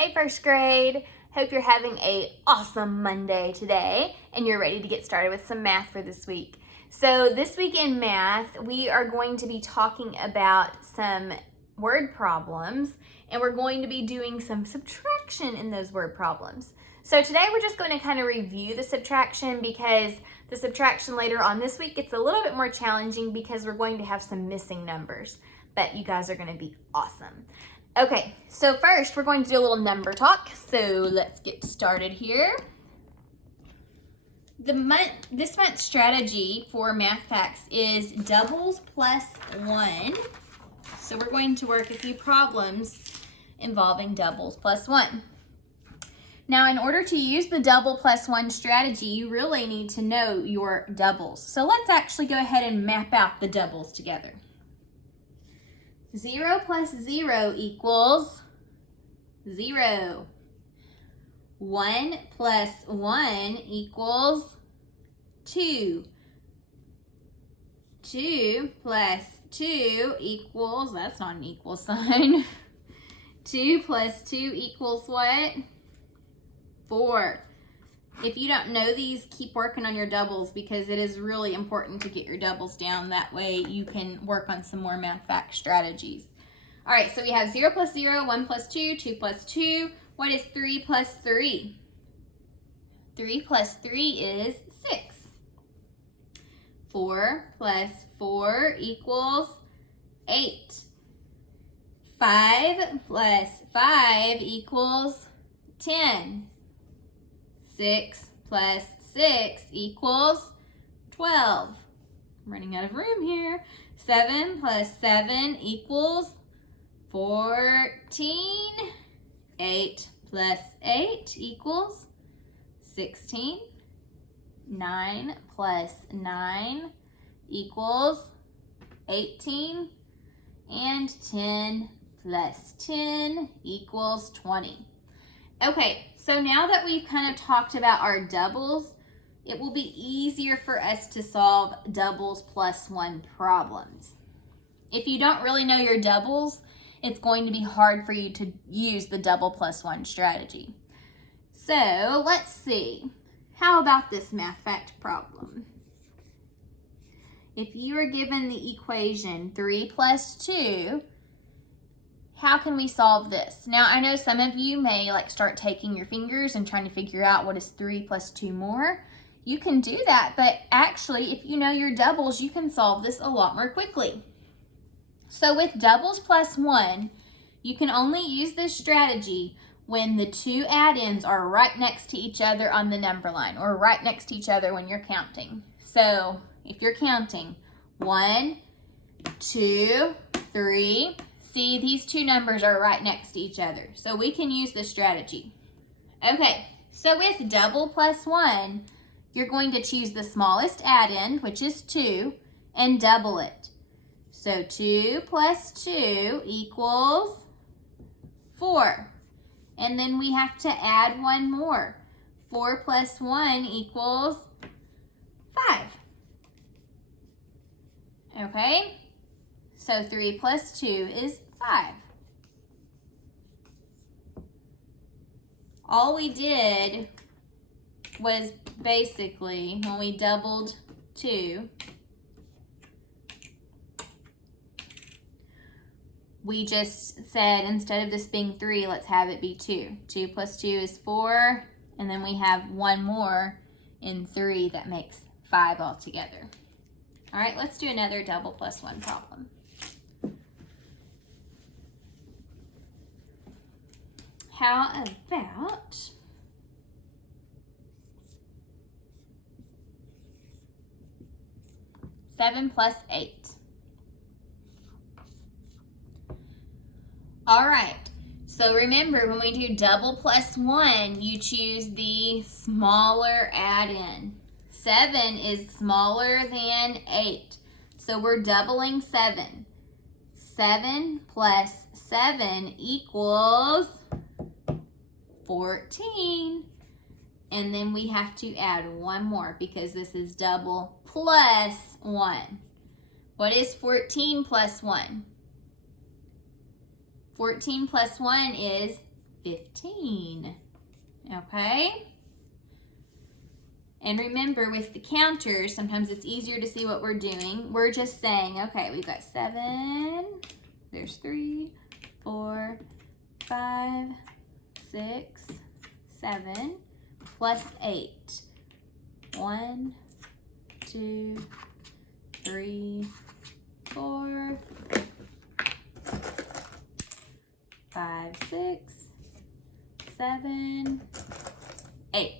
Hey first grade, hope you're having a awesome Monday today and you're ready to get started with some math for this week. So this week in math, we are going to be talking about some word problems and we're going to be doing some subtraction in those word problems. So today we're just going to kind of review the subtraction because the subtraction later on this week gets a little bit more challenging because we're going to have some missing numbers, but you guys are going to be awesome. Okay, so first we're going to do a little number talk. So let's get started here. This month's strategy for math facts is doubles plus 1. So we're going to work a few problems involving doubles plus 1. Now, in order to use the double plus 1 strategy, you really need to know your doubles. So let's actually go ahead and map out the doubles together. 0 plus 0 equals 0. 1 plus 1 equals 2. 2 plus 2 equals, that's not an equal sign. 2 plus 2 equals what? 4. If you don't know these, keep working on your doubles because it is really important to get your doubles down. That way you can work on some more math fact strategies. All right, so we have 0 plus 0, 1 plus 2, 2 plus 2. What is 3 plus 3? 3 plus 3 is 6. 4 plus 4 equals 8. 5 plus 5 equals 10. 6 plus 6 equals 12. I'm running out of room here. 7 plus 7 equals 14. 8 plus 8 equals 16. 9 plus 9 equals 18. And 10 plus 10 equals 20. Okay, so now that we've kind of talked about our doubles, it will be easier for us to solve doubles plus 1 problems. If you don't really know your doubles, it's going to be hard for you to use the double plus 1 strategy. So let's see. How about this math fact problem? If you are given the equation 3 plus 2, how can we solve this? Now, I know some of you may start taking your fingers and trying to figure out what is 3 plus 2 more. You can do that, but actually, if you know your doubles, you can solve this a lot more quickly. So with doubles plus 1, you can only use this strategy when the two add-ins are right next to each other on the number line or right next to each other when you're counting. So if you're counting 1, 2, 3, see, these two numbers are right next to each other. So we can use this strategy. Okay, so with double plus 1, you're going to choose the smallest add-in, which is 2, and double it. So 2 plus 2 equals 4. And then we have to add one more. 4 plus 1 equals 5. Okay? So 3 plus 2 is 5. All we did was basically, when we doubled 2, we just said, instead of this being 3, let's have it be 2. 2 plus 2 is 4, and then we have one more in 3 that makes 5 altogether. All right, let's do another double plus 1 problem. How about 7 plus 8? All right, so remember when we do double plus 1, you choose the smaller add-in. 7 is smaller than 8, so we're doubling 7. 7 plus 7 equals 14. And then we have to add one more because this is double plus 1. What is 14 plus 1? 14 plus 1 is 15. Okay? And remember, with the counters, sometimes it's easier to see what we're doing. We're just saying, okay, we've got 7, there's 3, 4, 5, 6, 7, plus 8. 1, 2, 3, 4, 5, 6, 7, 8.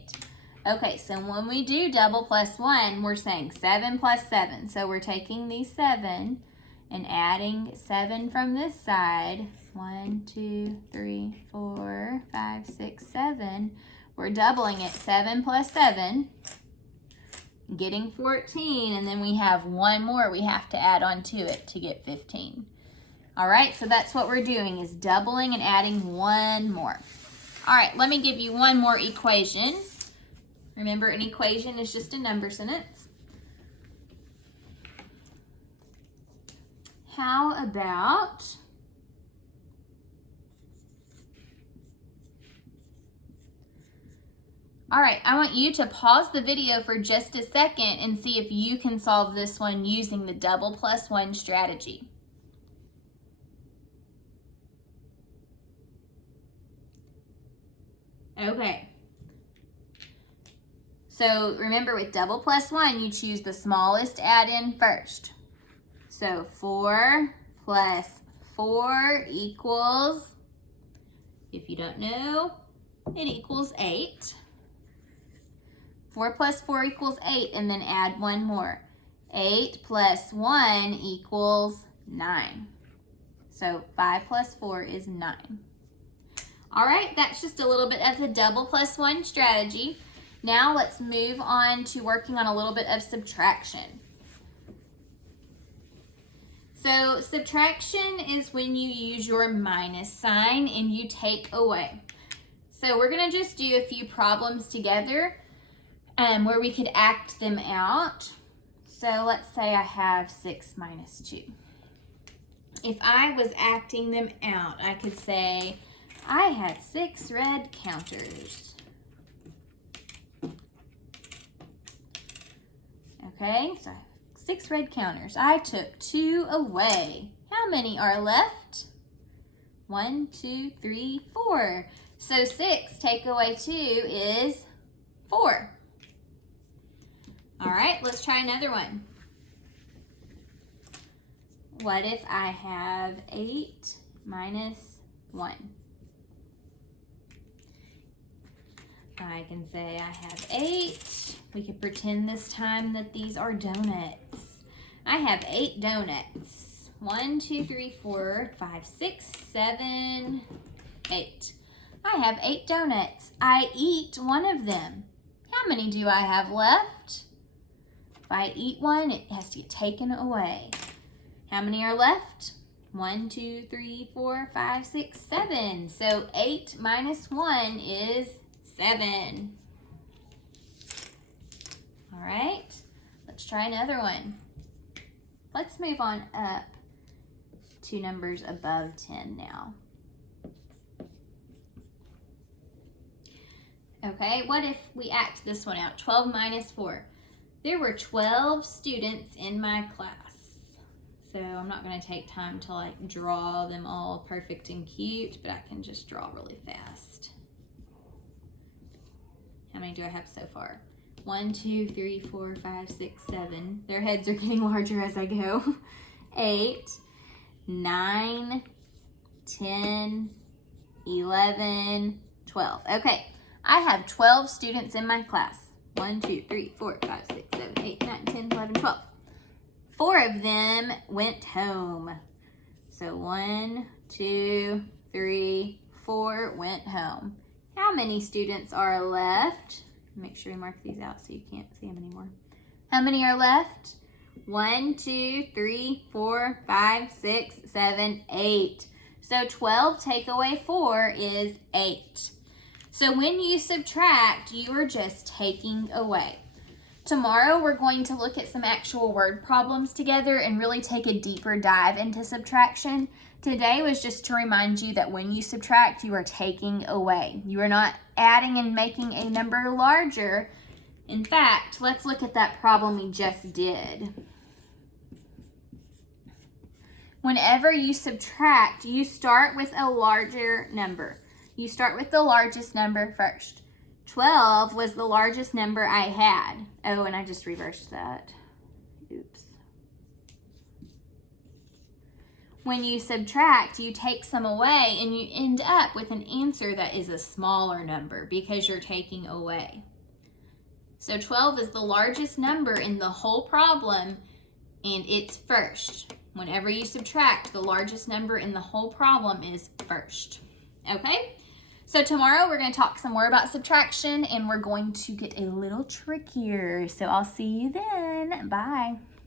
Okay, so when we do double plus 1, we're saying 7 plus 7. So we're taking these 7 and adding 7 from this side. 1, 2, 3, 4, 5, 6, 7. We're doubling it, 7 plus 7, getting 14, and then we have one more we have to add on to it to get 15. All right, so that's what we're doing, is doubling and adding one more. All right, let me give you one more equation. Remember, an equation is just a number sentence. How about all right, I want you to pause the video for just a second and see if you can solve this one using the double plus 1 strategy. Okay. So remember, with double plus 1, you choose the smallest add-in first. So 4 plus 4 equals, if you don't know, it equals 8. 4 plus 4 equals 8, and then add one more. 8 plus 1 equals 9. So 5 plus 4 is 9. All right, that's just a little bit of the double plus 1 strategy. Now let's move on to working on a little bit of subtraction. So subtraction is when you use your minus sign and you take away. So we're going to just do a few problems together where we could act them out. So let's say I have 6 minus 2. If I was acting them out, I could say I had 6 red counters. Okay, so 6 red counters. I took 2 away. How many are left? 1, 2, 3, 4. So 6 take away 2 is 4. All right, let's try another one. What if I have 8 minus 1? I can say I have 8. We could pretend this time that these are donuts. I have 8 donuts. 1, 2, 3, 4, 5, 6, 7, 8. I have 8 donuts. I eat one of them. How many do I have left? If I eat one, it has to get taken away. How many are left? 1, 2, 3, 4, 5, 6, 7. So 8 minus 1 is 7. All right, let's try another one. Let's move on up to numbers above 10 now. Okay, what if we act this one out? 12 minus 4. There were 12 students in my class. So I'm not going to take time to like draw them all perfect and cute, but I can just draw really fast. How many do I have so far? 1, 2, 3, 4, 5, 6, 7. Their heads are getting larger as I go. 8, 9, 10, 11, 12. Okay, I have 12 students in my class. 1, 2, 3, 4, 5, 6, 7, 8, 9, 10, 11, 12. 4 of them went home. So 1, 2, 3, 4 went home. How many students are left? Make sure we mark these out so you can't see them anymore. How many are left? 1, 2, 3, 4, 5, 6, 7, 8. So 12 take away 4 is 8. So when you subtract, you are just taking away. Tomorrow, we're going to look at some actual word problems together and really take a deeper dive into subtraction. Today was just to remind you that when you subtract, you are taking away. You are not adding and making a number larger. In fact, let's look at that problem we just did. Whenever you subtract, you start with a larger number. You start with the largest number first. 12 was the largest number I had. Oh, and I just reversed that. Oops. When you subtract, you take some away and you end up with an answer that is a smaller number because you're taking away. So 12 is the largest number in the whole problem and it's first. Whenever you subtract, the largest number in the whole problem is first. Okay? So tomorrow we're going to talk some more about subtraction and we're going to get a little trickier. So I'll see you then. Bye.